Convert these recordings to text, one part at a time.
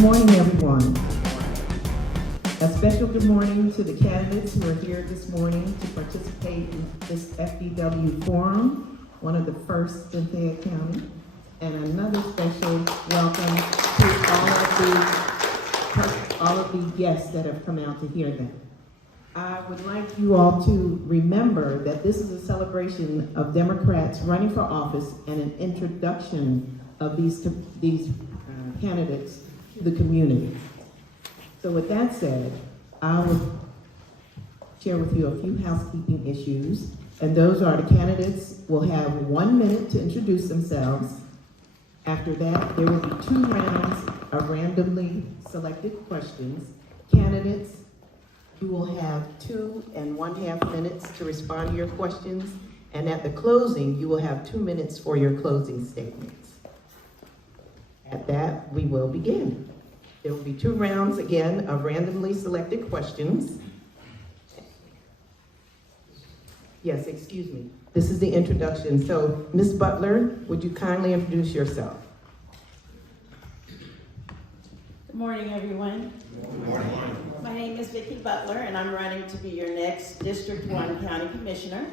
Good morning, everyone. A special good morning to the candidates who are here this morning to participate in this FDW forum, one of the first in Fayette County, and another special welcome to all of the guests that have come out to hear them. I would like you all to remember that this is a celebration of Democrats running for office and an introduction of these candidates to the community. So with that said, I will share with you a few housekeeping issues, and those are the candidates will have 1 minute to introduce themselves. After that, there will be 2 rounds of randomly selected questions. Candidates, you will have 2 1/2 minutes to respond to your questions, and at the closing, you will have 2 minutes for your closing statements. At that, we will begin. There will be 2 rounds, again, of randomly selected questions. Yes, excuse me. This is the introduction. So, Ms. Butler, would you kindly introduce yourself? Good morning, everyone. Good morning. My name is Vickie Butler, and I'm running to be your next District 1 County Commissioner.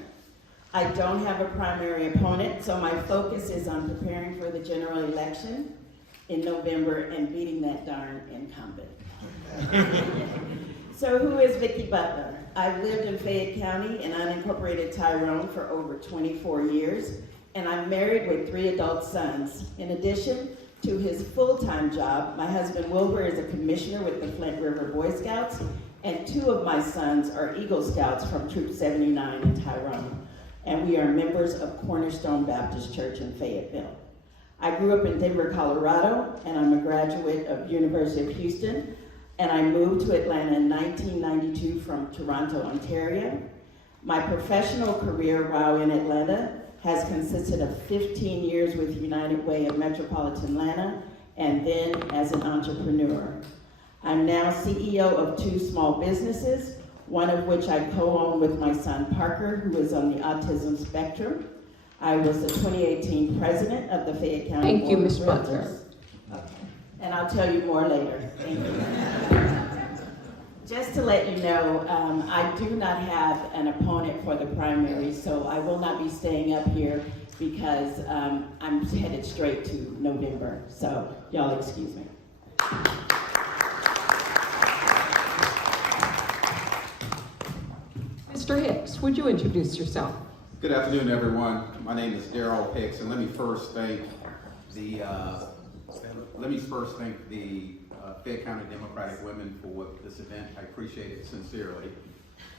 I don't have a primary opponent, so my focus is on preparing for the general election in November and beating that darn incumbent. So who is Vickie Butler? I've lived in Fayette County in unincorporated Tyrone for over 24 years, and I'm married with 3 adult sons. In addition to his full-time job, my husband Wilbur is a commissioner with the Flint River Boy Scouts, and 2 of my sons are Eagle Scouts from Troop 79 in Tyrone, and we are members of Cornerstone Baptist Church in Fayetteville. I grew up in Denver, Colorado, and I'm a graduate of University of Houston, and I moved to Atlanta in 1992 from Toronto, Ontario. My professional career while in Atlanta has consisted of 15 years with United Way of Metropolitan Atlanta, and then as an entrepreneur. I'm now CEO of 2 small businesses, one of which I co-own with my son Parker, who is on the autism spectrum. I was the 2018 president of the Fayette County Thank you, Ms. Board of Butler. Directors. Okay. And I'll tell you more later. Thank you. Just to let you know, I do not have an opponent for the primary, so I will not be staying up here because I'm headed straight to November. So y'all excuse me. Mr. Hicks, would you introduce yourself? Good afternoon, everyone. My name is Darryl Hicks, and let me first thank the Fayette County Democratic Women for this event. I appreciate it sincerely,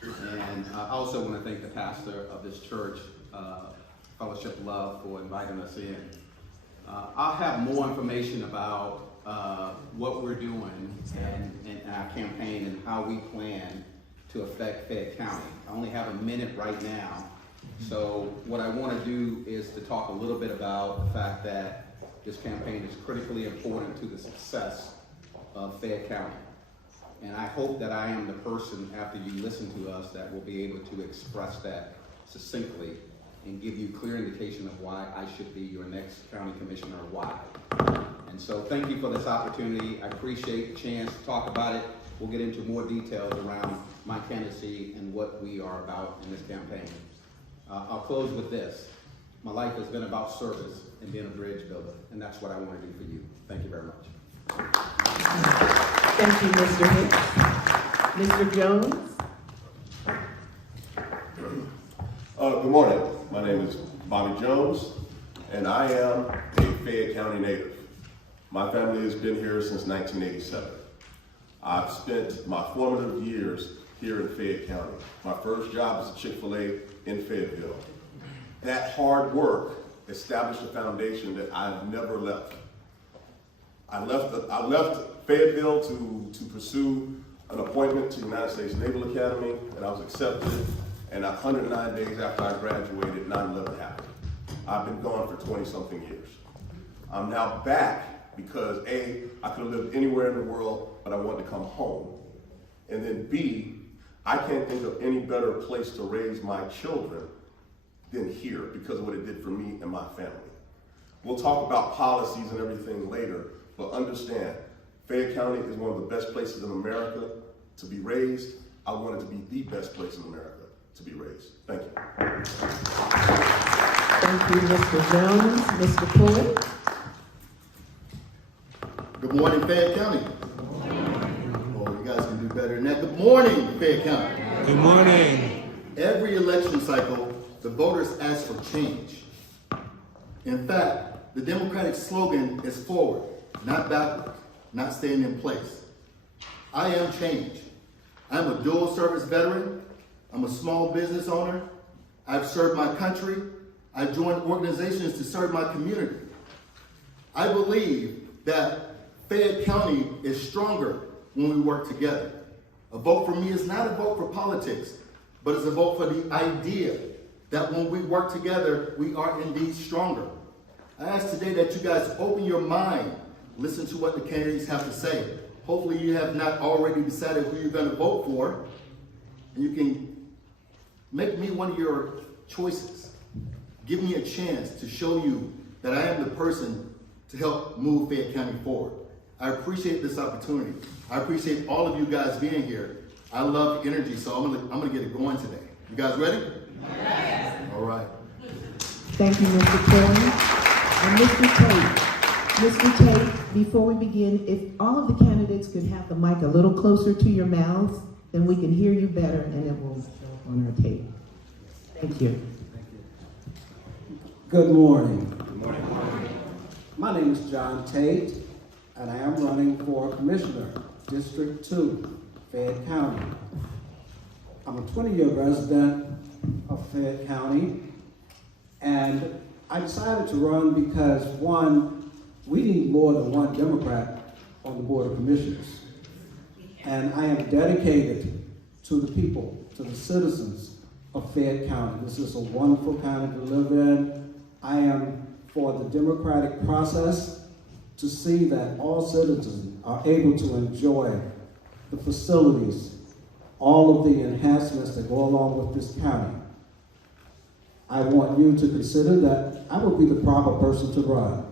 and I also want to thank the pastor of this church, Fellowship Love, for inviting us in. I'll have more information about what we're doing and our campaign and how we plan to affect Fayette County. I only have a minute right now. So what I want to do is to talk a little bit about the fact that this campaign is critically important to the success of Fayette County. And I hope that I am the person, after you listen to us, that will be able to express that succinctly and give you clear indication of why I should be your next county commissioner, why. And so thank you for this opportunity. I appreciate the chance to talk about it. We'll get into more details around my candidacy and what we are about in this campaign. I'll close with this. My life has been about service and being a bridge builder, and that's what I want to do for you. Thank you very much. Thank you, Mr. Hicks. Mr. Jones? Good morning. My name is Bobby Jones, and I am a Fayette County native. My family has been here since 1987. I've spent my formative years here in Fayette County. My first job was at Chick-fil-A in Fayetteville. That hard work established a foundation that I've never left. I left Fayetteville to pursue an appointment to the United States Naval Academy, and I was accepted, and 109 days after I graduated, 9/11 happened. I've been gone for 20-something years. I'm now back because A, I could have lived anywhere in the world, but I wanted to come home. And then B, I can't think of any better place to raise my children than here because of what it did for me and my family. We'll talk about policies and everything later, but understand, Fayette County is one of the best places in America to be raised. I want it to be the best place in America to be raised. Thank you. Thank you, Mr. Jones. Mr. Pullen? Good morning, Fayette County. Oh, you guys can do better than that. Good morning, Fayette County. Good morning. Every election cycle, the voters ask for change. In fact, the Democratic slogan is forward, not backward, not staying in place. I am change. I'm a dual service veteran. I'm a small business owner. I've served my country. I've joined organizations to serve my community. I believe that Fayette County is stronger when we work together. A vote for me is not a vote for politics, but it's a vote for the idea that when we work together, we are indeed stronger. I ask today that you guys open your mind, listen to what the candidates have to say. Hopefully you have not already decided who you're going to vote for, and you can make me one of your choices. Give me a chance to show you that I am the person to help move Fayette County forward. I appreciate this opportunity. I appreciate all of you guys being here. I love the energy, so I'm gonna get it going today. You guys ready? Yes. All right. Thank you, Mr. Pullen. And Mr. Tate, before we begin, if all of the candidates could have the mic a little closer to your mouths, then we can hear you better and it will show up on our tape. Thank you. Good morning. Good morning. My name is John Tate, and I am running for Commissioner, District 2, Fayette County. I'm a 20-year resident of Fayette County, and I decided to run because, one, we need more than one Democrat on the Board of Commissioners. And I am dedicated to the people, to the citizens of Fayette County. This is a wonderful county to live in. I am for the democratic process to see that all citizens are able to enjoy the facilities, all of the enhancements that go along with this county. I want you to consider that I would be the proper person to run.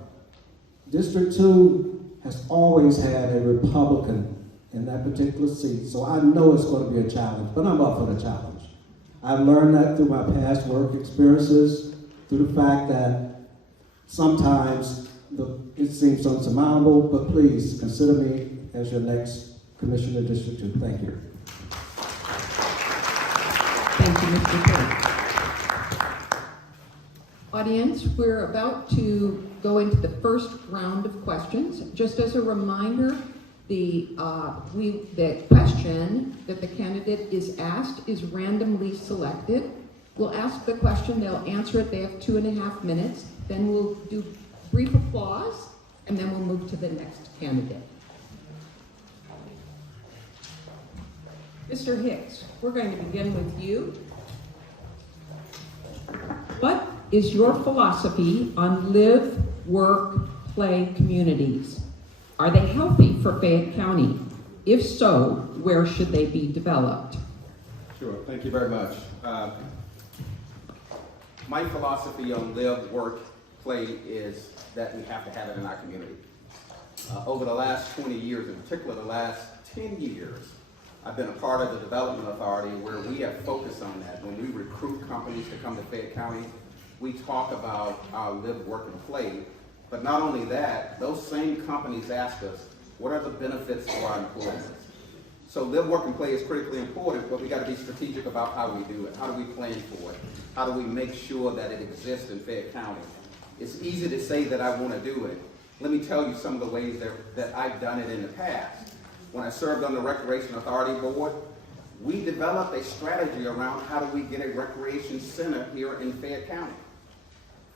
District 2 has always had a Republican in that particular seat, so I know it's going to be a challenge, but I'm up for the challenge. I've learned that through my past work experiences, through the fact that sometimes it seems unsurmountable, but please consider me as your next Commissioner of District 2. Thank you. Thank you, Mr. Tate. Audience, we're about to go into the first round of questions. Just as a reminder, the question that the candidate is asked is randomly selected. We'll ask the question, they'll answer it, they have 2.5 minutes, then we'll do brief applause, and then we'll move to the next candidate. Mr. Hicks, we're going to begin with you. What is your philosophy on live, work, play communities? Are they healthy for Fayette County? If so, where should they be developed? Sure, thank you very much. My philosophy on live, work, play is that we have to have it in our community. Over the last 20 years, in particular the last 10 years, I've been a part of the Development Authority where we have focused on that. When we recruit companies to come to Fayette County, we talk about our live, work, and play. But not only that, those same companies ask us, what are the benefits to our employees? So live, work, and play is critically important, but we got to be strategic about how we do it. How do we plan for it? How do we make sure that it exists in Fayette County? It's easy to say that I want to do it. Let me tell you some of the ways that I've done it in the past. When I served on the Recreation Authority Board, we developed a strategy around how do we get a recreation center here in Fayette County.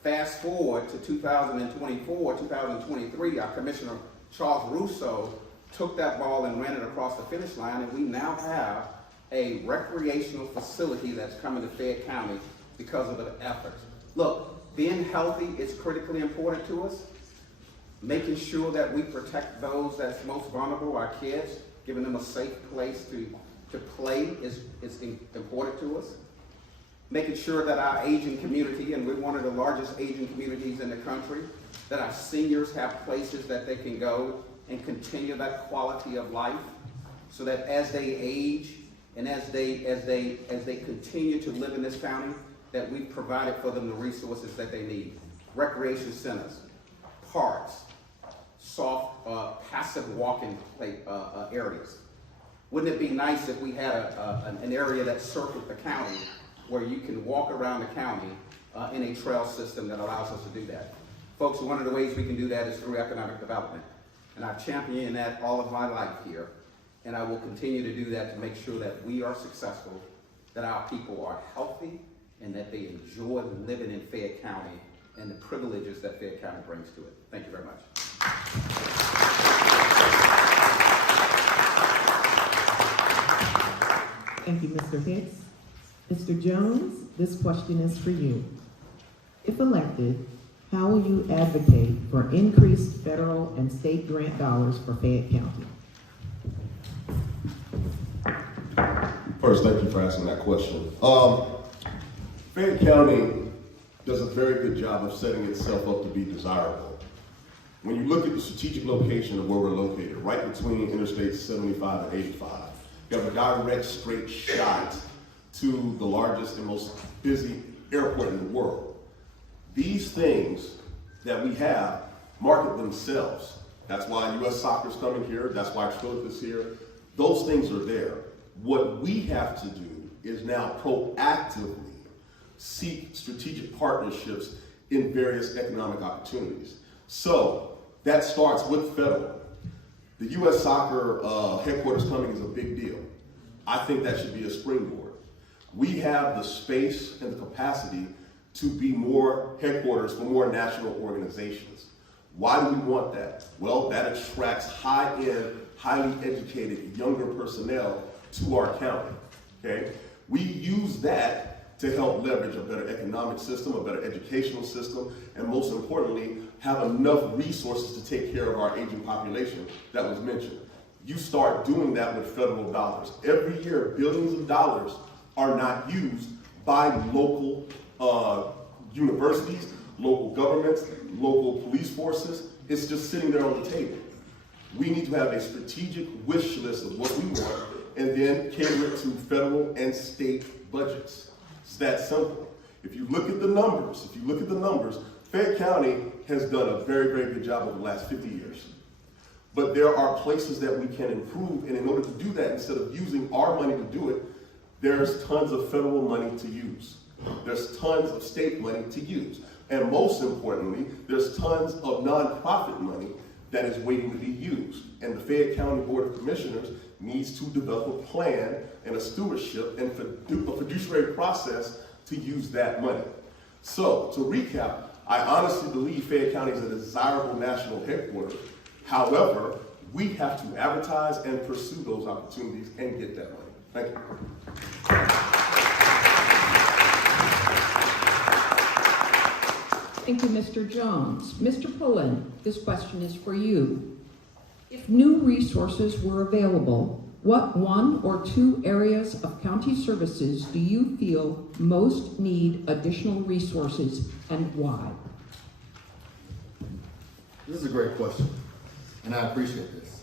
Fast forward to 2024, 2023, our Commissioner Charles Russo took that ball and ran it across the finish line, and we now have a recreational facility that's coming to Fayette County because of the efforts. Look, being healthy is critically important to us. Making sure that we protect those that's most vulnerable, our kids, giving them a safe place to play is important to us. Making sure that our aging community, and we're one of the largest aging communities in the country, that our seniors have places that they can go and continue that quality of life, so that as they age and as they continue to live in this county, that we've provided for them the resources that they need. Recreation centers, parks, soft, passive walking areas. Wouldn't it be nice if we had an area that circled the county where you can walk around the county in a trail system that allows us to do that? Folks, one of the ways we can do that is through economic development. And I've championed that all of my life here. And I will continue to do that to make sure that we are successful, that our people are healthy, and that they enjoy living in Fayette County and the privileges that Fayette County brings to it. Thank you very much. Thank you, Mr. Hicks. Mr. Jones, this question is for you. If elected, how will you advocate for increased federal and state grant dollars for Fayette County? First, thank you for asking that question. Fayette County does a very good job of setting itself up to be desirable. When you look at the strategic location of where we're located, right between Interstate 75 and 85, you have a direct straight shot to the largest and most busy airport in the world. These things that we have market themselves. That's why U.S. Soccer's coming here. That's why Philip is here. Those things are there. What we have to do is now proactively seek strategic partnerships in various economic opportunities. So that starts with federal. The U.S. Soccer headquarters coming is a big deal. I think that should be a springboard. We have the space and the capacity to be more headquarters for more national organizations. Why do we want that? Well, that attracts high-end, highly educated, younger personnel to our county, okay? We use that to help leverage a better economic system, a better educational system, and most importantly, have enough resources to take care of our aging population that was mentioned. You start doing that with federal dollars. Every year, billions of dollars are not used by local universities, local governments, local police forces. It's just sitting there on the table. We need to have a strategic wish list of what we want and then cater it to federal and state budgets. It's that simple. If you look at the numbers, Fayette County has done a very, very good job over the last 50 years. But there are places that we can improve, and in order to do that, instead of using our money to do it, there's tons of federal money to use. There's tons of state money to use. And most importantly, there's tons of nonprofit money that is waiting to be used. And the Fayette County Board of Commissioners needs to develop a plan and a stewardship and a fiduciary process to use that money. So, to recap, I honestly believe Fayette County is a desirable national headquarters. However, we have to advertise and pursue those opportunities and get that money. Thank you. Thank you, Mr. Jones. Mr. Pullen, this question is for you. If new resources were available, what one or two areas of county services do you feel most need additional resources and why? This is a great question, and I appreciate this.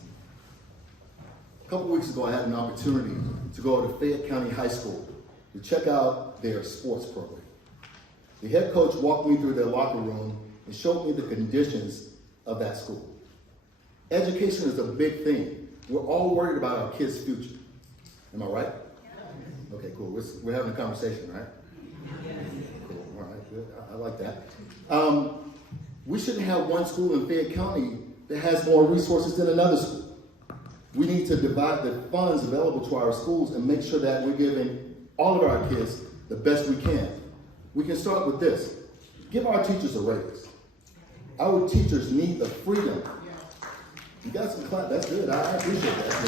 A couple weeks ago, I had an opportunity to go to Fayette County High School to check out their sports program. The head coach walked me through their locker room and showed me the conditions of that school. Education is a big thing. We're all worried about our kids' future. Am I right? Okay, cool. We're having a conversation, right? Cool. All right, good. I like that. We shouldn't have one school in Fayette County that has more resources than another school. We need to divide the funds available to our schools and make sure that we're giving all of our kids the best we can. We can start with this. Give our teachers a raise. Our teachers need the freedom. You got some clap, that's good. I appreciate that.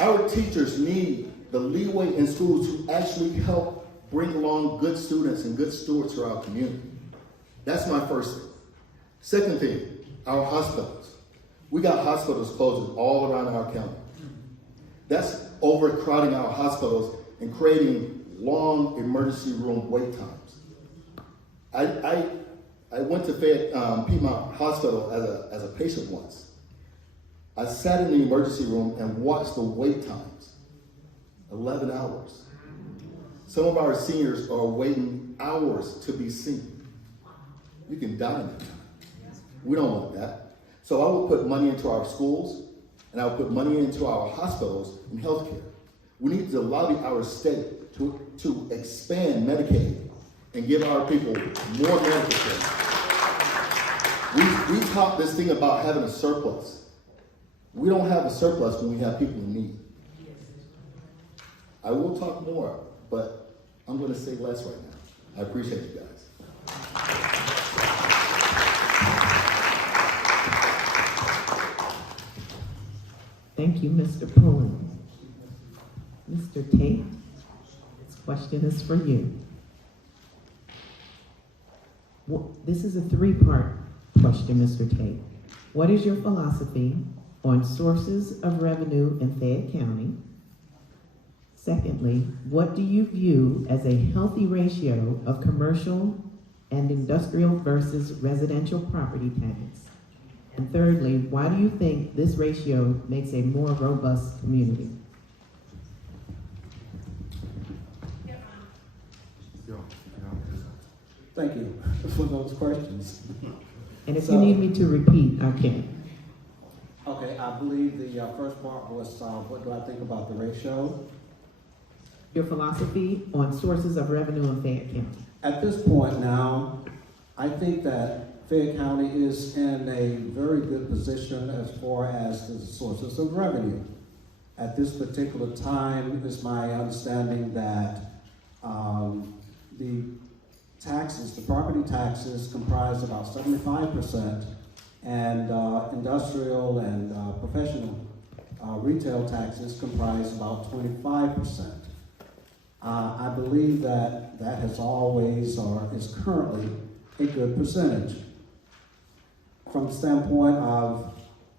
Our teachers need the leeway in schools to actually help bring along good students and good stewards to our community. That's my first thing. Second thing, our hospitals. We got hospitals closing all around our county. That's overcrowding our hospitals and creating long emergency room wait times. I went to Fayette Piedmont Hospital as a patient once. I sat in the emergency room and watched the wait times, 11 hours. Some of our seniors are waiting hours to be seen. You can die in that time. We don't want that. So I will put money into our schools, and I will put money into our hospitals and healthcare. We need to lobby our state to expand Medicaid and give our people more medical care. We talk this thing about having a surplus. We don't have a surplus when we have people in need. I will talk more, but I'm going to say less right now. I appreciate you guys. Thank you, Mr. Pullen. Mr. Tate, this question is for you. This is a three-part question, Mr. Tate. What is your philosophy on sources of revenue in Fayette County? Secondly, what do you view as a healthy ratio of commercial and industrial versus residential property tax? And thirdly, why do you think this ratio makes a more robust community? Thank you for those questions. And if you need me to repeat, I can. Okay, I believe the first part was, what do I think about the ratio? Your philosophy on sources of revenue in Fayette County. At this point now, I think that Fayette County is in a very good position as far as the sources of revenue. At this particular time, it's my understanding that the taxes, the property taxes comprise about 75%, and industrial and professional retail taxes comprise about 25%. I believe that that has always, or is currently, a good percentage. From the standpoint of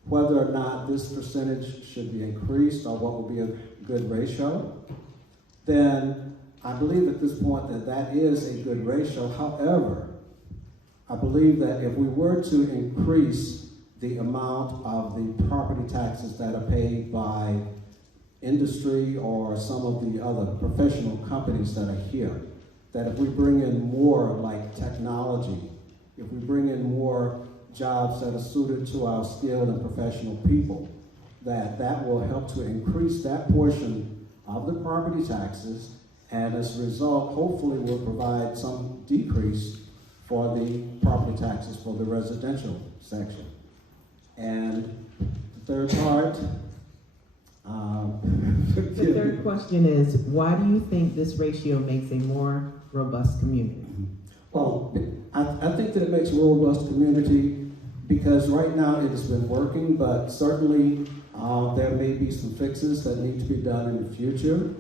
whether or not this percentage should be increased or what would be a good ratio, then I believe at this point that that is a good ratio. However, I believe that if we were to increase the amount of the property taxes that are paid by industry or some of the other professional companies that are here, that if we bring in more like technology, if we bring in more jobs that are suited to our skilled and professional people, that will help to increase that portion of the property taxes, and as a result, hopefully will provide some decrease for the property taxes for the residential section. And the third part, The third question is, why do you think this ratio makes a more robust community? Well, I think that it makes a robust community because right now it has been working, but certainly there may be some fixes that need to be done in the future.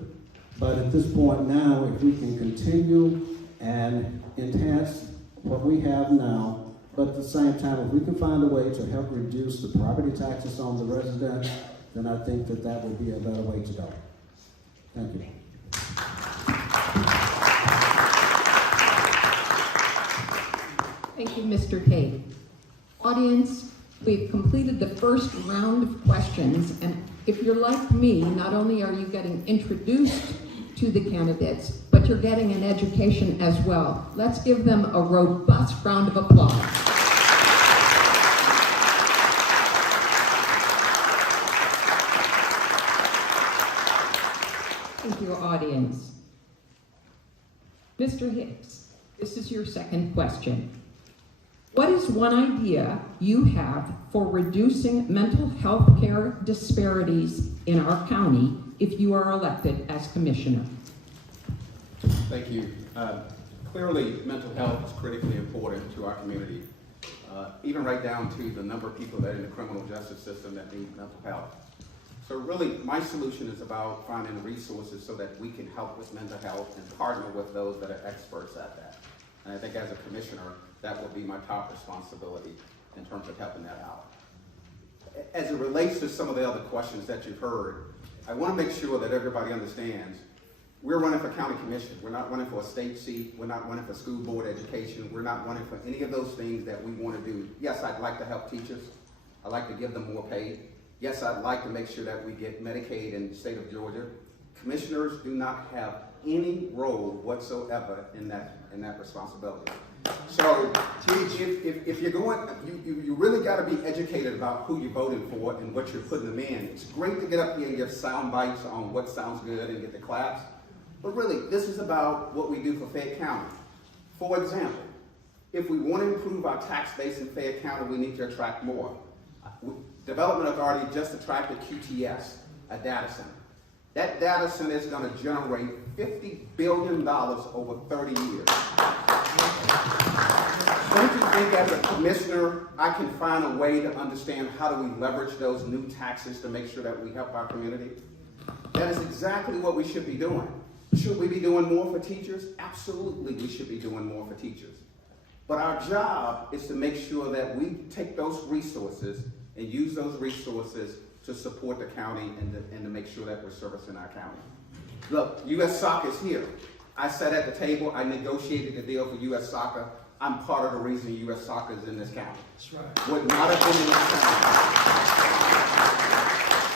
But at this point now, if we can continue and enhance what we have now, but at the same time, if we can find a way to help reduce the property taxes on the residents, then I think that that would be a better way to go. Thank you. Thank you, Mr. Tate. Audience, we've completed the first round of questions, and if you're like me, not only are you getting introduced to the candidates, but you're getting an education as well. Let's give them a robust round of applause. Thank you, audience. Mr. Hicks, this is your second question. What is one idea you have for reducing mental health care disparities in our county if you are elected as commissioner? Thank you. Clearly, mental health is critically important to our community, even right down to the number of people that are in the criminal justice system that need mental health. So really, my solution is about finding the resources so that we can help with mental health and partner with those that are experts at that. And I think as a commissioner, that will be my top responsibility in terms of helping that out. As it relates to some of the other questions that you've heard, I want to make sure that everybody understands we're running for county commission. We're not running for a state seat. We're not running for school board education. We're not running for any of those things that we want to do. Yes, I'd like to help teachers. I'd like to give them more pay. Yes, I'd like to make sure that we get Medicaid in the state of Georgia. Commissioners do not have any role whatsoever in that responsibility. So if you're going, you really got to be educated about who you're voting for and what you're putting them in. It's great to get up here and give sound bites on what sounds good and get the claps, but really this is about what we do for Fayette County. For example, if we want to improve our tax base in Fayette County, we need to attract more. Development Authority just attracted QTS, a data center. That data center is going to generate $50 billion over 30 years. Don't you think as a commissioner, I can find a way to understand how do we leverage those new taxes to make sure that we help our community? That is exactly what we should be doing. Should we be doing more for teachers? Absolutely, we should be doing more for teachers. But our job is to make sure that we take those resources and use those resources to support the county and to make sure that we're servicing our county. Look, U.S. Soccer is here. I sat at the table, I negotiated the deal for U.S. Soccer. I'm part of the reason U.S. Soccer is in this county. That's right. Would not have been in this county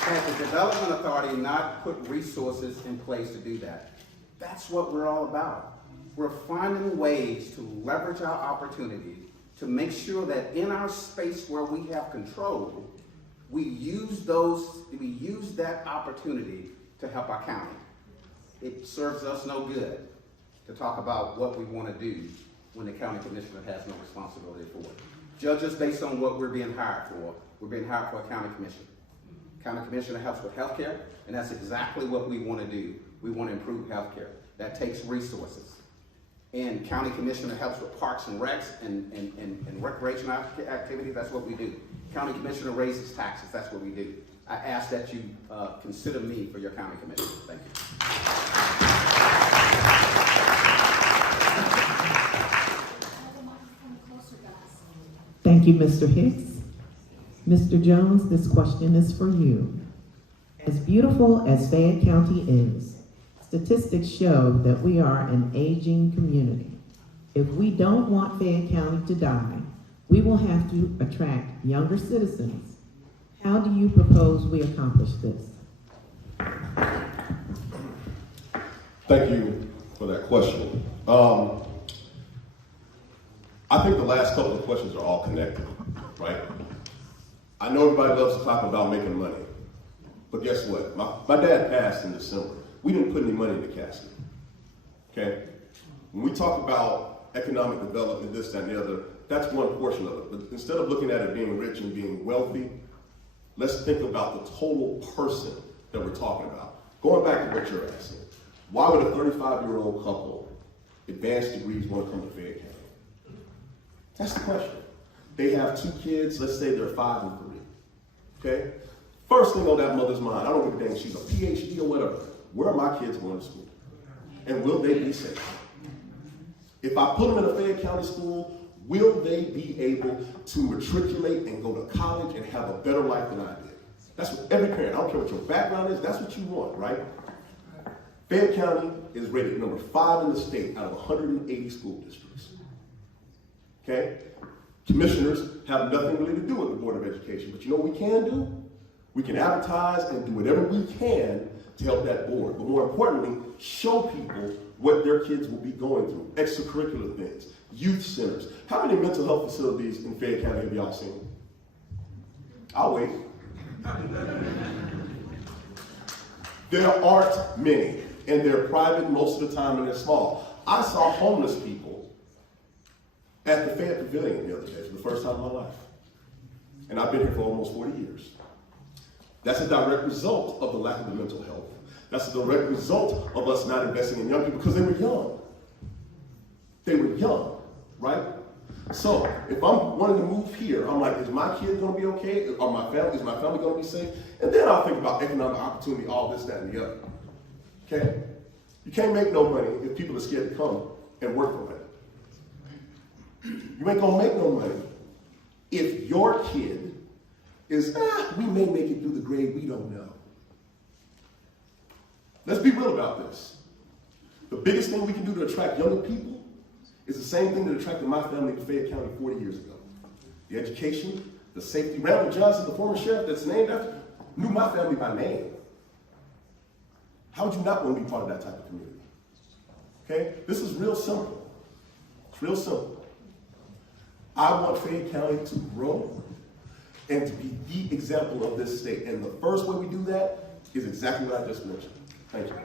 had the Development Authority not put resources in place to do that. That's what we're all about. We're finding ways to leverage our opportunities to make sure that in our space where we have control, we use that opportunity to help our county. It serves us no good to talk about what we want to do when the county commissioner has no responsibility for it. Judge us based on what we're being hired for. We're being hired for a county commission. County commissioner helps with health care, and that's exactly what we want to do. We want to improve health care. That takes resources. And county commissioner helps with parks and recs and recreational activities. That's what we do. County commissioner raises taxes. That's what we do. I ask that you consider me for your county commissioner. Thank you. Thank you, Mr. Hicks. Mr. Jones, this question is for you. As beautiful as Fayette County is, statistics show that we are an aging community. If we don't want Fayette County to die, we will have to attract younger citizens. How do you propose we accomplish this? Thank you for that question. I think the last couple of questions are all connected, right? I know everybody loves to talk about making money, but guess what? My dad passed in December. We didn't put any money in the casket, okay? When we talk about economic development, this, that, and the other, that's one portion of it. But instead of looking at it being rich and being wealthy, let's think about the total person that we're talking about. Going back to what you're asking, why would a 35-year-old couple, advanced degrees, want to come to Fayette County? That's the question. They have 2 kids, let's say they're 5 and 3, okay? First thing on that mother's mind, I don't give a damn if she's a PhD or whatever, where are my kids going to school? And will they be safe? If I put them in a Fayette County school, will they be able to matriculate and go to college and have a better life than I did? That's what every parent, I don't care what your background is, that's what you want, right? Fayette County is rated number 5 in the state out of 180 school districts. Okay? Commissioners have nothing really to do with the Board of Education, but you know what we can do? We can advertise and do whatever we can to help that board, but more importantly, show people what their kids will be going through, extracurricular things, youth centers. How many mental health facilities in Fayette County have y'all seen? I'll wait. There aren't many, and they're private most of the time and they're small. I saw homeless people at the Fayette Pavilion the other day for the first time in my life. And I've been here for almost 40 years. That's a direct result of the lack of the mental health. That's a direct result of us not investing in young people because they were young. They were young, right? So if I'm wanting to move here, I'm like, is my kid going to be okay? Is my family going to be safe? And then I'll think about economic opportunity, all this, that, and the other. Okay? You can't make no money if people are scared to come and work for it. You ain't going to make no money if your kid is, we may make it through the grade, we don't know. Let's be real about this. The biggest thing we can do to attract younger people is the same thing that attracted my family to Fayette County 40 years ago. The education, the safety. Randall Johnson, the former sheriff that's named after, knew my family by name. How would you not want to be part of that type of community? Okay? This is real simple. It's real simple. I want Fayette County to grow and to be the example of this state. And the first way we do that is exactly what I just mentioned. Thank you.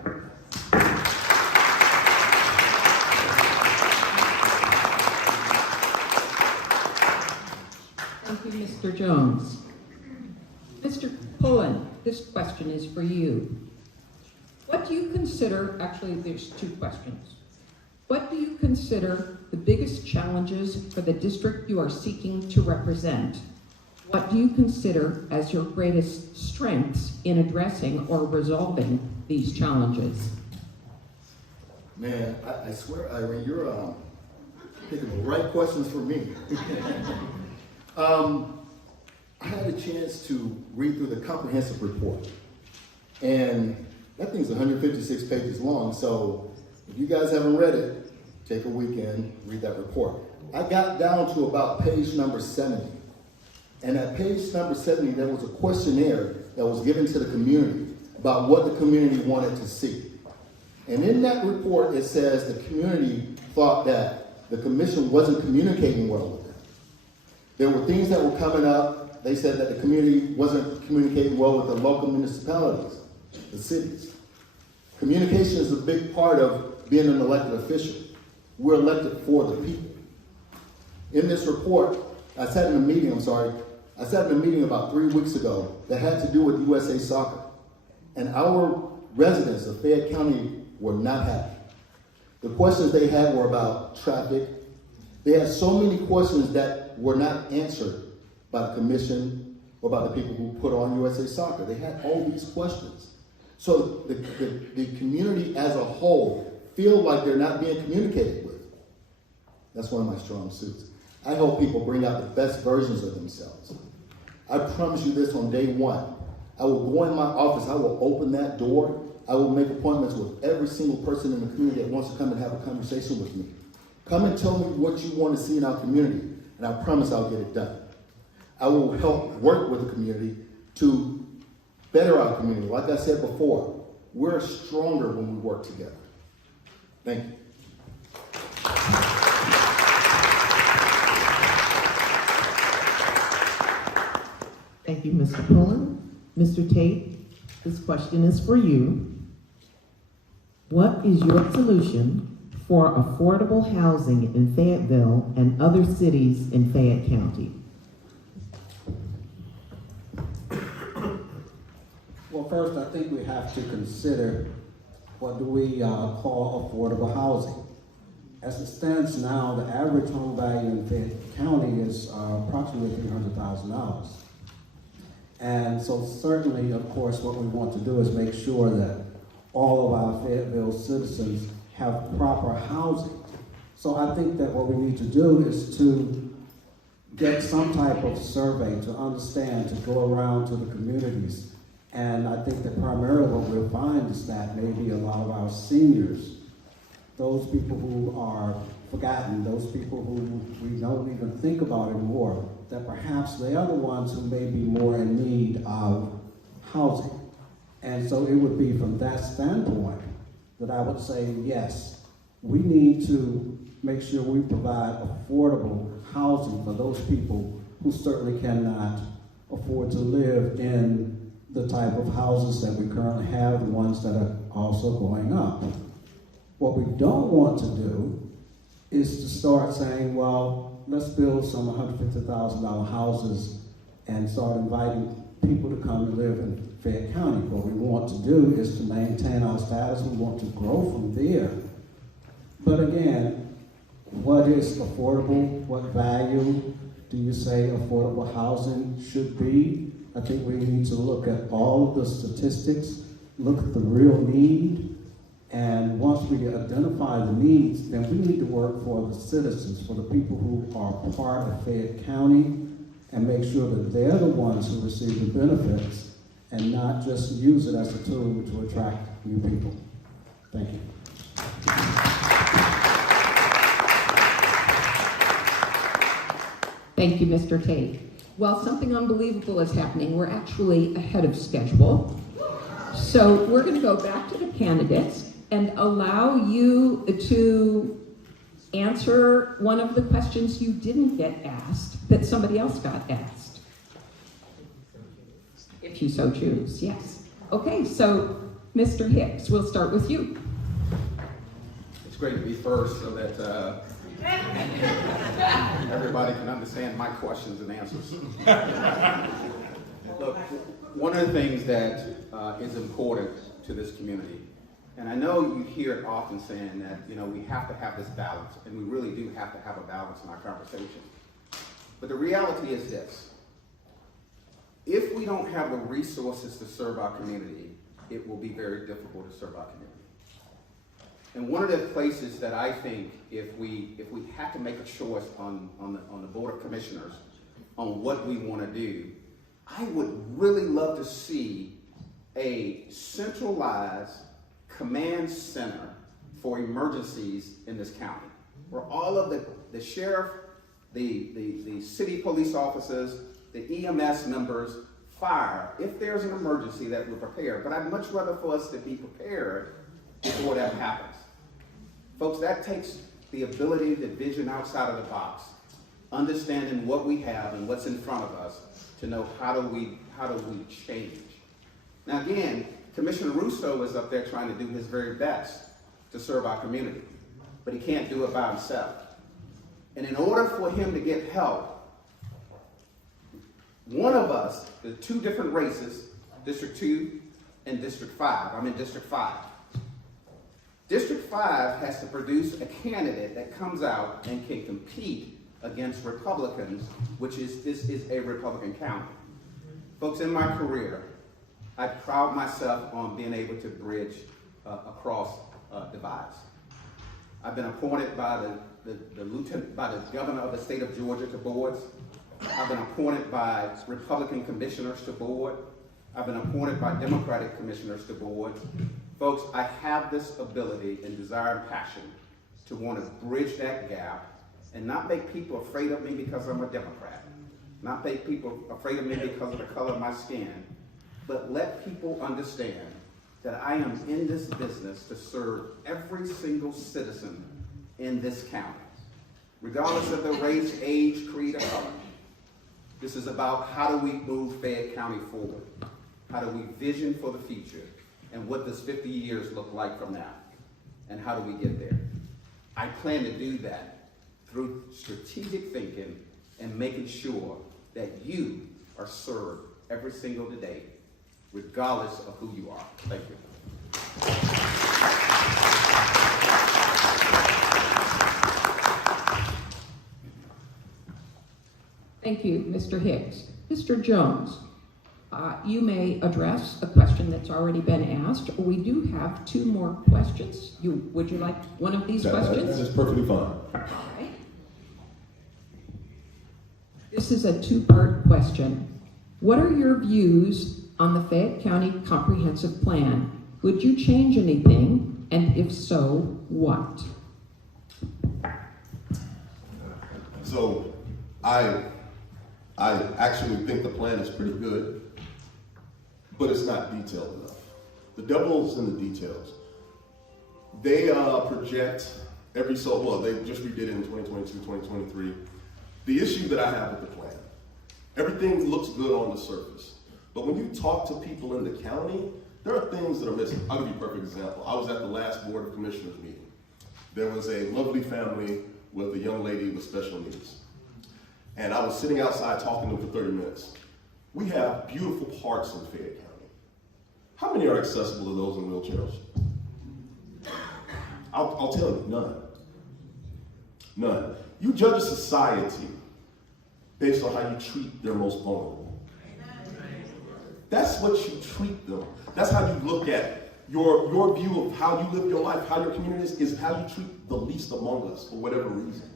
Thank you, Mr. Jones. Mr. Pullen, this question is for you. What do you consider, actually there's two questions. What do you consider the biggest challenges for the district you are seeking to represent? What do you consider as your greatest strengths in addressing or resolving these challenges? Man, I swear, Irene, you're picking the right questions for me. I had a chance to read through the comprehensive report, and that thing's 156 pages long, so if you guys haven't read it, take a weekend, read that report. I got down to about page number 70, and at page number 70, there was a questionnaire that was given to the community about what the community wanted to see. And in that report, it says the community thought that the commission wasn't communicating well with them. There were things that were coming up. They said that the community wasn't communicating well with the local municipalities, the cities. Communication is a big part of being an elected official. We're elected for the people. In this report, I sat in a meeting about 3 weeks ago that had to do with USA Soccer. And our residents of Fayette County were not happy. The questions they had were about traffic. They had so many questions that were not answered by the commission or by the people who put on USA Soccer. They had all these questions. So the community as a whole feel like they're not being communicated with. That's one of my strong suits. I hope people bring out the best versions of themselves. I promise you this on day one. I will go in my office, I will open that door, I will make appointments with every single person in the community that wants to come and have a conversation with me. Come and tell me what you want to see in our community, and I promise I'll get it done. I will help work with the community to better our community. Like I said before, we're stronger when we work together. Thank you. Thank you, Mr. Pullen. Mr. Tate, this question is for you. What is your solution for affordable housing in Fayetteville and other cities in Fayette County? Well, first, I think we have to consider what do we call affordable housing. As it stands now, the average home value in Fayette County is approximately $300,000. And so certainly, of course, what we want to do is make sure that all of our Fayetteville citizens have proper housing. So I think that what we need to do is to get some type of survey to understand, to go around to the communities. And I think that primarily what we'll find is that maybe a lot of our seniors, those people who are forgotten, those people who we don't even think about anymore, that perhaps they are the ones who may be more in need of housing. And so it would be from that standpoint that I would say, yes, we need to make sure we provide affordable housing for those people who certainly cannot afford to live in the type of houses that we currently have, the ones that are also going up. What we don't want to do is to start saying, well, let's build some $150,000 houses and start inviting people to come and live in Fayette County. What we want to do is to maintain our status. We want to grow from there. But again, what is affordable? What value do you say affordable housing should be? I think we need to look at all of the statistics, look at the real need, and once we identify the needs, then we need to work for the citizens, for the people who are part of Fayette County, and make sure that they're the ones who receive the benefits and not just use it as a tool to attract new people. Thank you. Thank you, Mr. Tate. Well, something unbelievable is happening. We're actually ahead of schedule. So we're going to go back to the candidates and allow you to answer one of the questions you didn't get asked that somebody else got asked. If you so choose, yes. Okay, so Mr. Hicks, we'll start with you. It's great to be first so that everybody can understand my questions and answers. Look, one of the things that is important to this community, and I know you hear it often saying that, you know, we have to have this balance, and we really do have to have a balance in our conversation. But the reality is this: if we don't have the resources to serve our community, it will be very difficult to serve our community. And one of the places that I think if we had to make a choice on the Board of Commissioners on what we want to do, I would really love to see a centralized command center for emergencies in this county, where all of the sheriff, the city police officers, the EMS members, fire, if there's an emergency, that we're prepared. But I'd much rather for us to be prepared before that happens. Folks, that takes the ability to vision outside of the box, understanding what we have and what's in front of us to know how do we change. Now again, Commissioner Russo is up there trying to do his very best to serve our community, but he can't do it by himself. And in order for him to get help, one of us, the two different races, District 2 and District 5, I'm in District 5. District 5 has to produce a candidate that comes out and can compete against Republicans, this is a Republican county. Folks, in my career, I pride myself on being able to bridge across divides. I've been appointed by by the governor of the state of Georgia to boards. I've been appointed by Republican commissioners to board. I've been appointed by Democratic commissioners to boards. Folks, I have this ability and desire and passion to want to bridge that gap and not make people afraid of me because I'm a Democrat, not make people afraid of me because of the color of my skin, but let people understand that I am in this business to serve every single citizen in this county, regardless of their race, age, creed, or color. This is about how do we move Fayette County forward? How do we vision for the future? And what does 50 years look like from now? And how do we get there? I plan to do that through strategic thinking and making sure that you are served every single day, regardless of who you are. Thank you. Thank you, Mr. Hicks. Mr. Jones, you may address a question that's already been asked. We do have two more questions. Would you like one of these questions? That's perfectly fine. All right. This is a two-part question. What are your views on the Fayette County Comprehensive Plan? Would you change anything? And if so, what? So, I actually think the plan is pretty good, but it's not detailed enough. The devil's in the details. They project they just redid it in 2022, 2023. The issue that I have with the plan, everything looks good on the surface, but when you talk to people in the county, there are things that are missing. I'll give you a perfect example. I was at the last Board of Commissioners meeting. There was a lovely family with a young lady with special needs. And I was sitting outside talking to them for 30 minutes. We have beautiful parks in Fayette County. How many are accessible to those in wheelchairs? I'll tell you, none. None. You judge a society based on how you treat their most vulnerable. That's what you treat them. That's how you look at your view of how you live your life, how your community is how you treat the least among us for whatever reason.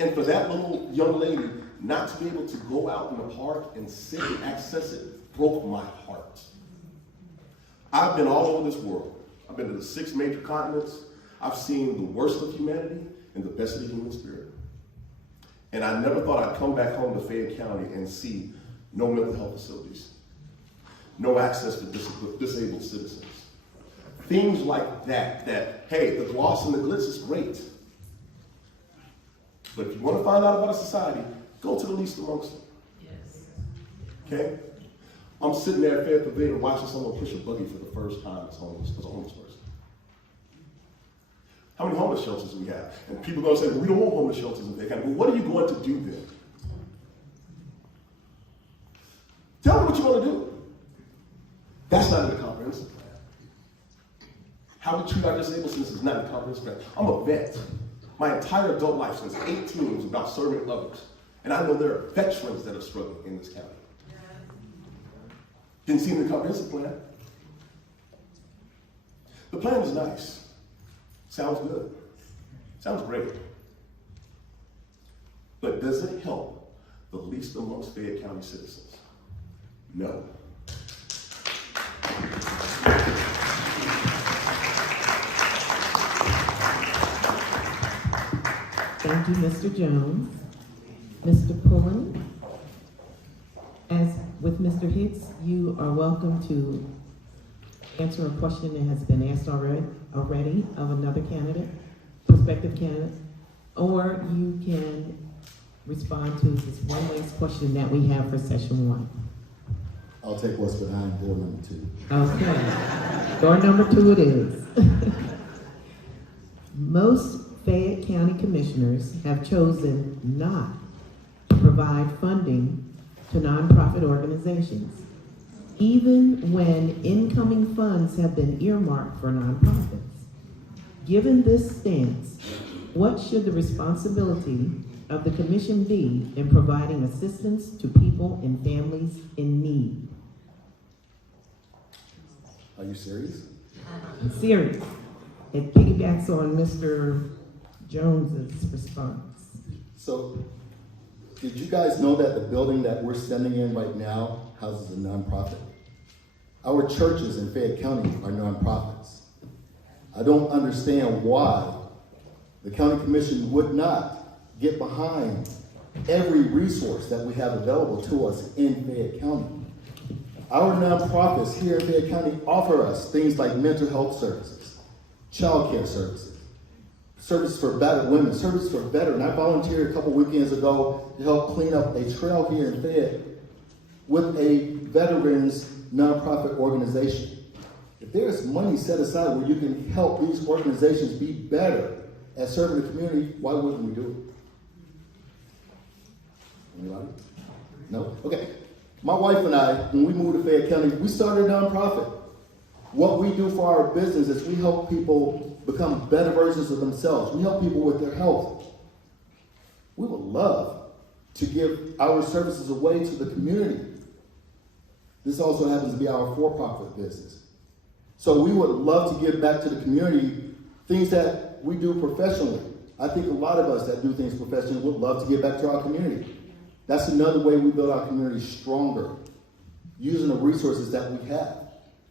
And for that little young lady not to be able to go out in the park and sit and access it broke my heart. I've been all over this world. I've been to the 6 major continents. I've seen the worst of humanity and the best of the human spirit. And I never thought I'd come back home to Fayette County and see no mental health facilities, no access to disabled citizens. Things like that, hey, the gloss and the glitz is great. But if you want to find out about a society, go to the least amongst them. Yes. Okay? I'm sitting there at Fayette Pavilion watching someone push a buggy for the first time as a homeless person. How many homeless shelters do we have? And people are going to say, well, we don't want homeless shelters in Fayette County. Well, what are you going to do then? Tell me what you want to do. That's not in the comprehensive plan. How we treat our disabled citizens is not in the comprehensive plan. I'm a vet. My entire adult life since 18 was about serving others. And I know there are veterans that are struggling in this county. Didn't see in the comprehensive plan. The plan is nice. Sounds good. Sounds great. But does it help the least amongst Fayette County citizens? No. Thank you, Mr. Jones. Mr. Pullen, as with Mr. Hicks, you are welcome to answer a question that has been asked already of another candidate, prospective candidate, or you can respond to this one last question that we have for session 1. I'll take what's behind door number 2. Okay. Door number 2 it is. Most Fayette County commissioners have chosen not to provide funding to nonprofit organizations, even when incoming funds have been earmarked for nonprofits. Given this stance, what should the responsibility of the commission be in providing assistance to people and families in need? Are you serious? I'm serious. It piggybacks on Mr. Jones's response. So, did you guys know that the building that we're sending in right now houses a nonprofit? Our churches in Fayette County are nonprofits. I don't understand why the county commission would not get behind every resource that we have available to us in Fayette County. Our nonprofits here in Fayette County offer us things like mental health services, child care services, services for battered women, services for veterans. I volunteered a couple weekends ago to help clean up a trail here in Fayette with a veterans nonprofit organization. If there's money set aside where you can help these organizations be better at serving the community, why wouldn't we do it? Anybody? No? Okay. My wife and I, when we moved to Fayette County, we started a nonprofit. What we do for our business is we help people become better versions of themselves. We help people with their health. We would love to give our services away to the community. This also happens to be our for-profit business. So we would love to give back to the community things that we do professionally. I think a lot of us that do things professionally would love to give back to our community. That's another way we build our community stronger, using the resources that we have,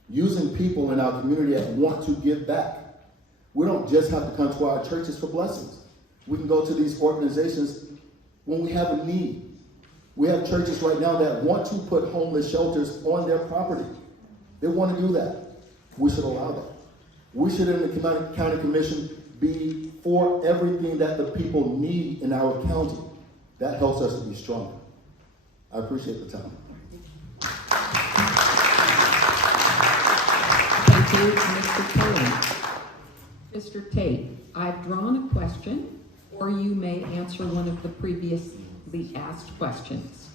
using people in our community that want to give back. We don't just have to come to our churches for blessings. We can go to these organizations when we have a need. We have churches right now that want to put homeless shelters on their property. They want to do that. We should allow that. We should, in the county commission, be for everything that the people need in our county. That helps us to be stronger. I appreciate the time. Thank you, Mr. Pullen. Mr. Tate, I've drawn a question, or you may answer one of the previously asked questions.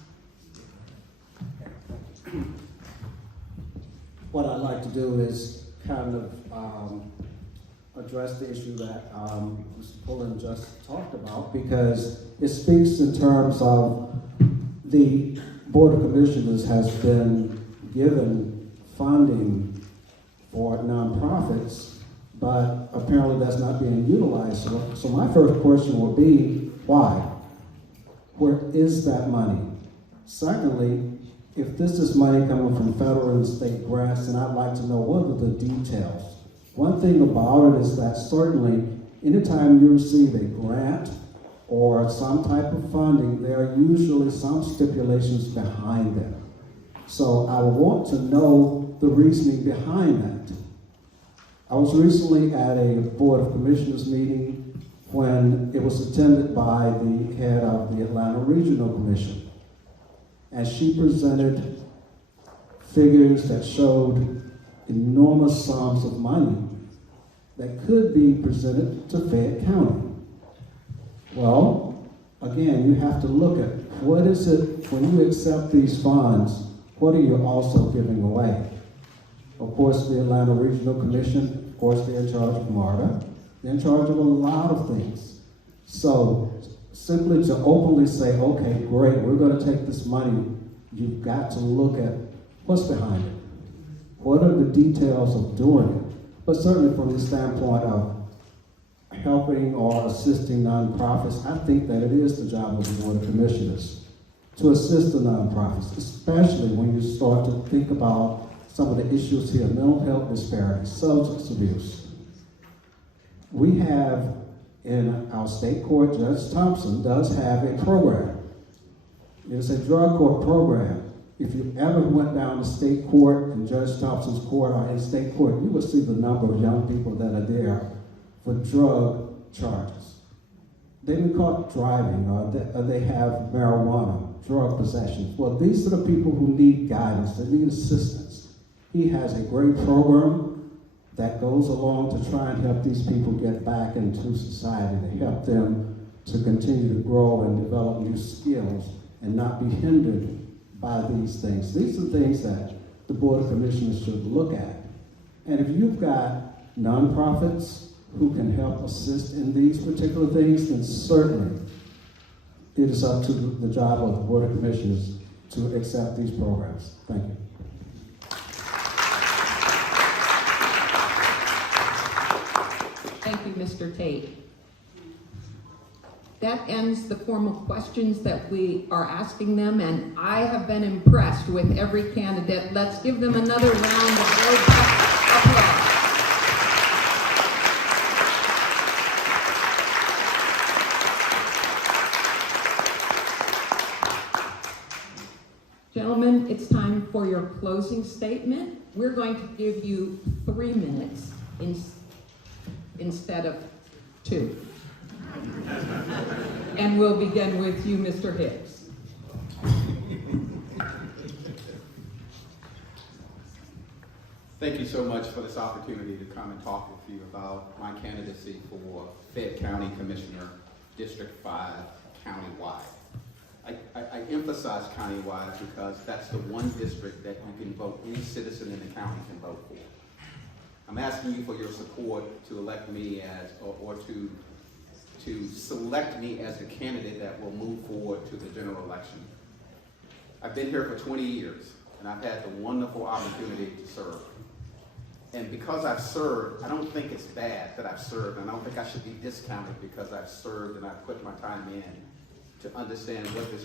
What I'd like to do is kind of address the issue that Mr. Pullen just talked about, because it speaks in terms of the Board of Commissioners has been given funding for nonprofits, but apparently that's not being utilized. So my first question would be, why? Where is that money? Secondly, if this is money coming from federal and state grants, then I'd like to know what are the details One thing about it is that certainly anytime you receive a grant or some type of funding, there are usually some stipulations behind them. So I want to know the reasoning behind that. I was recently at a Board of Commissioners meeting when it was attended by the head of the Atlanta Regional Commission. And she presented figures that showed enormous sums of money that could be presented to Fayette County. Well, again, you have to look at what is it, when you accept these funds, what are you also giving away? Of course, the Atlanta Regional Commission, of course, they're in charge of MARTA. They're in charge of a lot of things. So simply to openly say, okay, great, we're going to take this money, you've got to look at what's behind it. What are the details of doing it? But certainly from the standpoint of helping or assisting nonprofits, I think that it is the job of the Board of Commissioners to assist the nonprofits, especially when you start to think about some of the issues here, mental health disparities, substance abuse. We have in our state court, Judge Thompson does have a program. It's a drug court program. If you ever went down to state court and Judge Thompson's court or in state court, you will see the number of young people that are there for drug charges. They've been caught driving or they have marijuana, drug possession. Well, these are the people who need guidance, they need assistance. He has a great program that goes along to try and help these people get back into society, to help them to continue to grow and develop new skills and not be hindered by these things. These are things that the Board of Commissioners should look at. And if you've got nonprofits who can help assist in these particular things, then certainly it is up to the job of the Board of Commissioners to accept these programs. Thank you. Thank you, Mr. Tate. That ends the formal questions that we are asking them, and I have been impressed with every candidate. Let's give them another round of robust applause. Gentlemen, it's time for your closing statement. We're going to give you 3 minutes instead of 2. And we'll begin with you, Mr. Hicks. Thank you so much for this opportunity to come and talk with you about my candidacy for Fayette County Commissioner, District 5, countywide. I emphasize countywide because that's the one district that you can vote, any citizen in the county can vote for. I'm asking you for your support to elect me as, or to select me as the candidate that will move forward to the general election. I've been here for 20 years, and I've had the wonderful opportunity to serve. And because I've served, I don't think it's bad that I've served, and I don't think I should be discounted because I've served and I've put my time in to understand what this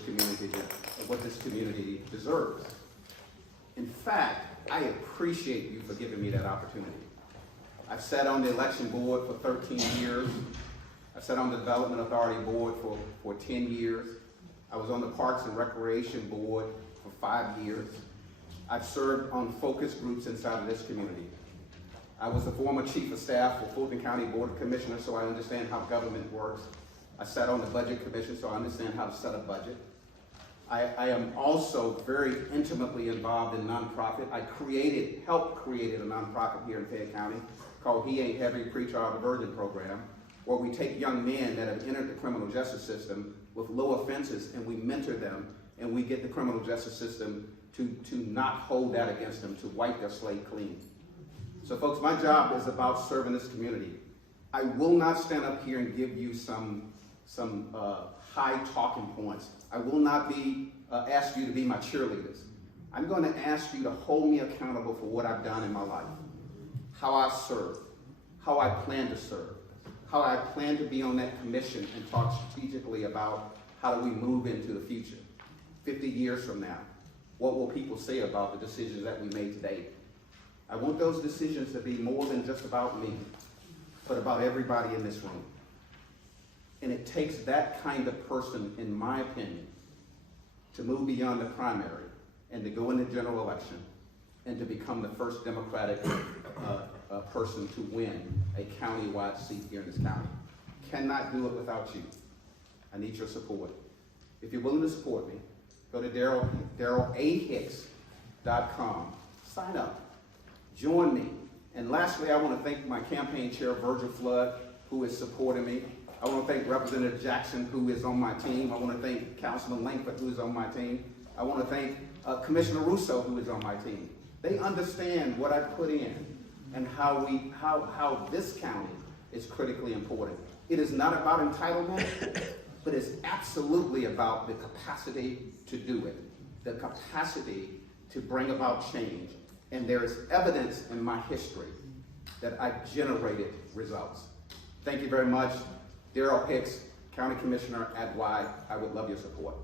community deserves. In fact, I appreciate you for giving me that opportunity. I've sat on the election board for 13 years. I've sat on the Development Authority board for 10 years. I was on the Parks and Recreation board for 5 years. I've served on focus groups inside of this community. I was the former chief of staff for Fulton County Board of Commissioners, so I understand how government works. I sat on the Budget Commission, so I understand how to set a budget. I am also very intimately involved in nonprofit. I helped create a nonprofit here in Fayette County called He Ain't Heavy Pretrial Diversion Program, where we take young men that have entered the criminal justice system with low offenses and we mentor them and we get the criminal justice system to not hold that against them, to wipe their slate clean. So folks, my job is about serving this community. I will not stand up here and give you some high talking points. I will not be ask you to be my cheerleaders. I'm going to ask you to hold me accountable for what I've done in my life, how I serve, how I plan to serve, how I plan to be on that commission and talk strategically about how do we move into the future. 50 years from now, what will people say about the decisions that we made today? I want those decisions to be more than just about me, but about everybody in this room. And it takes that kind of person, in my opinion, to move beyond the primary and to go in the general election and to become the first Democratic person to win a county-wide seat here in this county. Cannot do it without you. I need your support. If you're willing to support me, go to DarrylAHicks.com. Sign up. Join me. And lastly, I want to thank my campaign chair, Virgil Flood, who is supporting me. I want to thank Representative Jackson, who is on my team. I want to thank Councilman Langford, who is on my team. I want to thank Commissioner Russo, who is on my team. They understand what I put in and how this county is critically important. It is not about entitlement, but it's absolutely about the capacity to do it, the capacity to bring about change. And there is evidence in my history that I've generated results. Thank you very much. Darryl Hicks, County Commissioner at Y. I would love your support.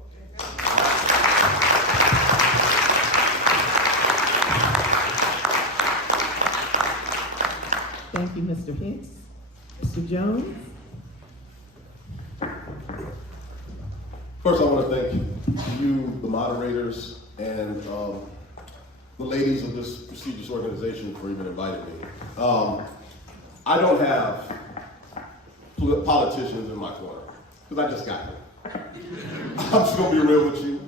Thank you, Mr. Hicks. Mr. Jones? First, I want to thank you, the moderators, and the ladies of this prestigious organization for even inviting me. I don't have politicians in my corner, because I just got here. I'm just going to be real with you.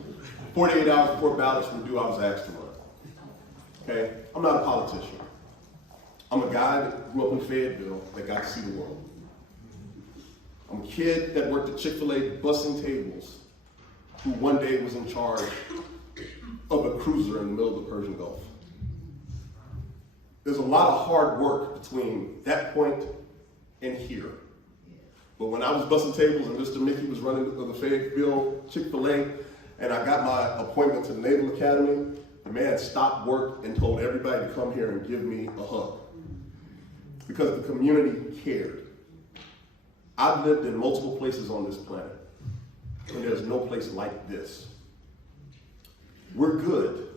48 hours before ballots were due, I was asked to run. Okay? I'm not a politician. I'm a guy that grew up in Fayetteville that got to see the world. I'm a kid that worked at Chick-fil-A bussing tables, who one day was in charge of a cruiser in the middle of the Persian Gulf. There's a lot of hard work between that point and here. But when I was bussing tables and Mr. Mickey was running the Fayetteville Chick-fil-A, and I got my appointment to the Naval Academy, the man stopped work and told everybody to come here and give me a hug. Because the community cared. I've lived in multiple places on this planet, and there's no place like this. We're good,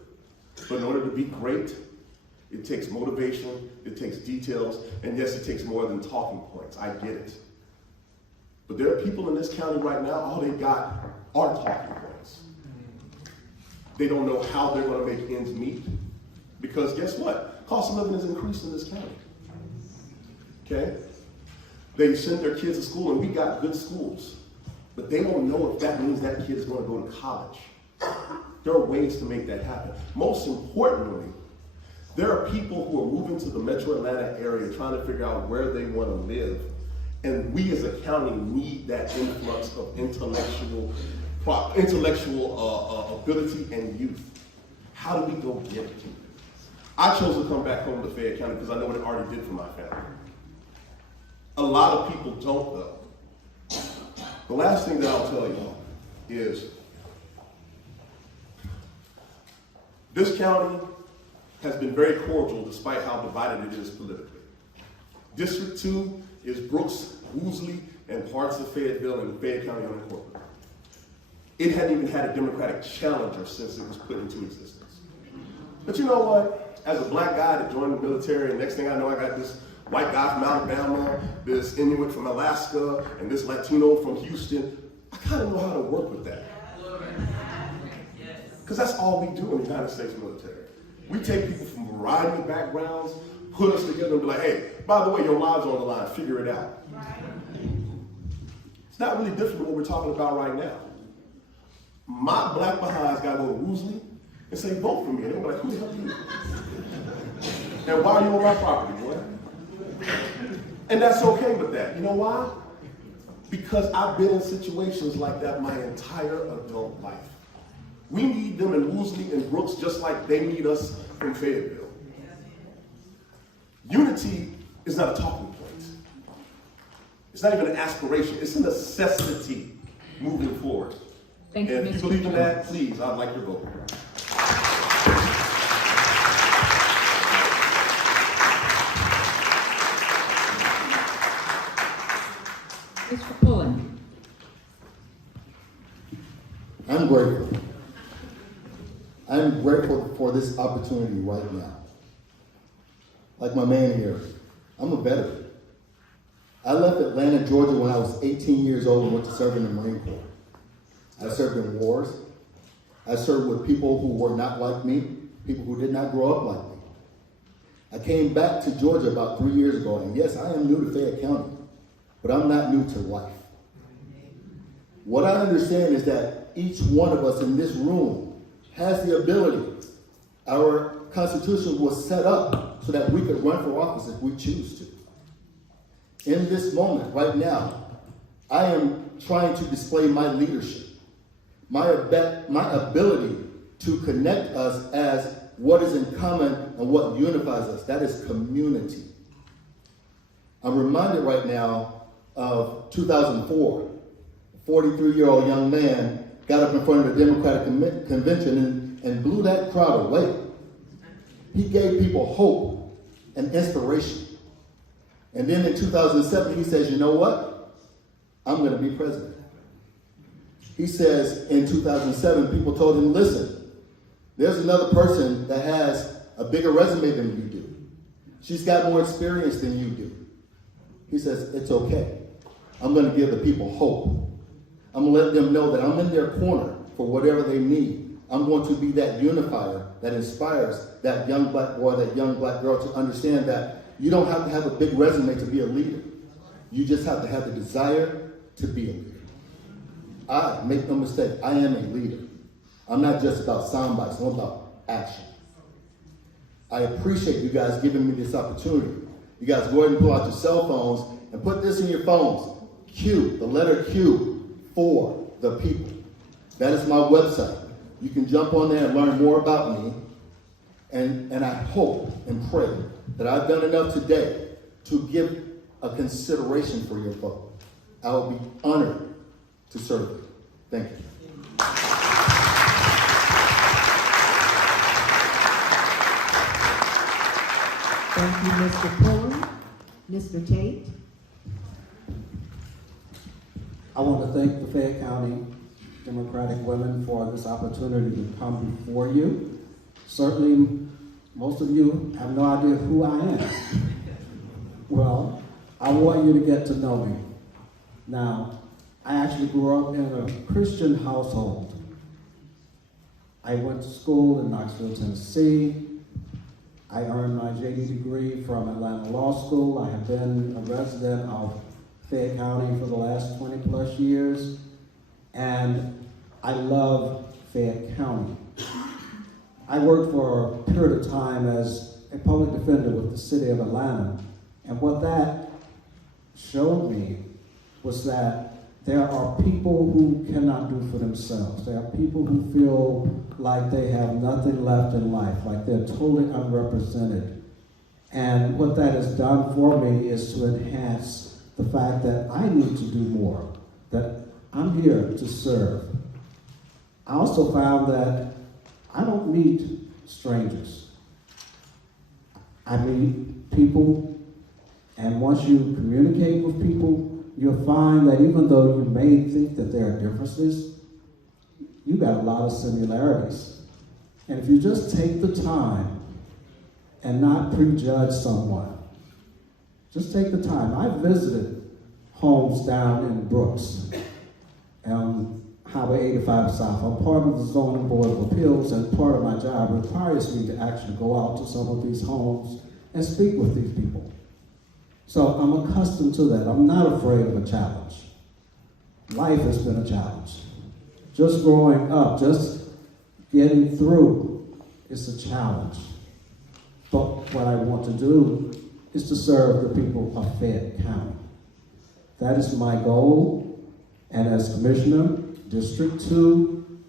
but in order to be great, it takes motivation, it takes details, and yes, it takes more than talking points. I get it. But there are people in this county right now, all they got are talking points. They don't know how they're going to make ends meet, because guess what? Cost of living has increased in this county. Okay? They send their kids to school, and we got good schools, but they don't know if that means that kid is going to go to college. There are ways to make that happen. Most importantly, there are people who are moving to the metro Atlanta area trying to figure out where they want to live. And we as a county need that influx of intellectual ability and youth. How do we go get it? I chose to come back home to Fayette County because I know what it already did for my family. A lot of people don't, though. The last thing that I'll tell you is this county has been very cordial despite how divided it is politically. District 2 is Brooks, Woolsey, and parts of Fayetteville and Fayette County unincorporated. It hadn't even had a Democratic challenger since it was put into existence. But you know what? As a black guy that joined the military, and next thing I know, I got this white guy from Alabama, this Inuit from Alaska, and this Latino from Houston. I kind of know how to work with that. Because that's all we do in the United States military. We take people from a variety of backgrounds, put us together and be like, hey, by the way, your lives are on the line, figure it out. It's not really different than what we're talking about right now. My black behinds got to go to Woolsey and say, vote for me. And they're like, who the hell are you? And why are you on my property, boy? And that's okay with that. You know why? Because I've been in situations like that my entire adult life. We need them in Woolsey and Brooks just like they need us in Fayetteville. Unity is not a talking point. It's not even an aspiration. It's a necessity moving forward. Thank you, And if you believe in that, please, I'd like your vote. Mr. Pullen. I'm grateful. I'm grateful for this opportunity right now. like my man here, I'm a veteran. I left Atlanta, Georgia when I was 18 years old and went to serve in the Marine Corps. I served in wars. I served with people who were not like me, people who did not grow up like me. I came back to Georgia about 3 years ago, and yes, I am new to Fayette County, but I'm not new to life. What I understand is that each one of us in this room has the ability. Our Constitution was set up so that we could run for office if we choose to. In this moment, right now, I am trying to display my leadership, my ability to connect us as what is in common and what unifies us. That is community. I'm reminded right now of 2004. A 43-year-old young man got up in front of the Democratic Convention and blew that crowd away. He gave people hope and inspiration. And then in 2007, he says, you know what? I'm going to be president. He says in 2007, people told him, listen, there's another person that has a bigger resume than you do. She's got more experience than you do. He says, it's okay. I'm going to give the people hope. I'm going to let them know that I'm in their corner for whatever they need. I'm going to be that unifier that inspires that young black boy, that young black girl to understand that you don't have to have a big resume to be a leader. You just have to have the desire to be a leader. Make no mistake, I am a leader. I'm not just about sound bites, I'm about action. I appreciate you guys giving me this opportunity. You guys go ahead and pull out your cell phones and put this in your phones. Q, the letter Q, for the people. That is my website. You can jump on there and learn more about me. And I hope and pray that I've done enough today to give a consideration for your vote. I will be honored to serve you. Thank you. Thank you, Mr. Pullen. Mr. Tate? I want to thank the Fayette County Democratic women for this opportunity to come before you. Certainly, most of you have no idea who I am. Well, I want you to get to know me. Now, I actually grew up in a Christian household. I went to school in Knoxville, Tennessee. I earned my JD degree from Atlanta Law School. I have been a resident of Fayette County for the last 20 plus years, and I love Fayette County. I worked for a period of time as a public defender with the city of Atlanta, and what that showed me was that there are people who cannot do for themselves. There are people who feel like they have nothing left in life, like they're totally unrepresented. And what that has done for me is to enhance the fact that I need to do more, that I'm here to serve. I also found that I don't meet strangers. I meet people, and once you communicate with people, you'll find that even though you may think that there are differences, you got a lot of similarities. And if you just take the time and not prejudge someone, just take the time. I visited homes down in Brooks, Highway 85 South. I'm part of the Zoning Board of Appeals, and part of my job requires me to actually go out to some of these homes and speak with these people. So I'm accustomed to that. I'm not afraid of a challenge. Life has been a challenge. Just growing up, just getting through, is a challenge. But what I want to do is to serve the people of Fayette County. That is my goal, and as Commissioner, District 2,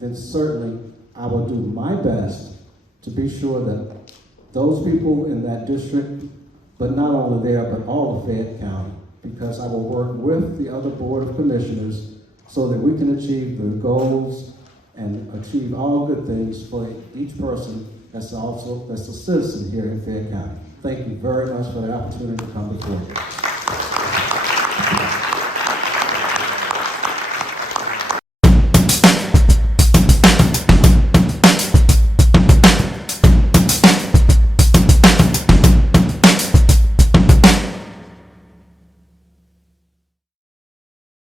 then certainly I will do my best to be sure that those people in that district, but not only there, but all of Fayette County, because I will work with the other Board of Commissioners so that we can achieve the goals and achieve all good things for each person that's a citizen here in Fayette County. Thank you very much for the opportunity to come before you.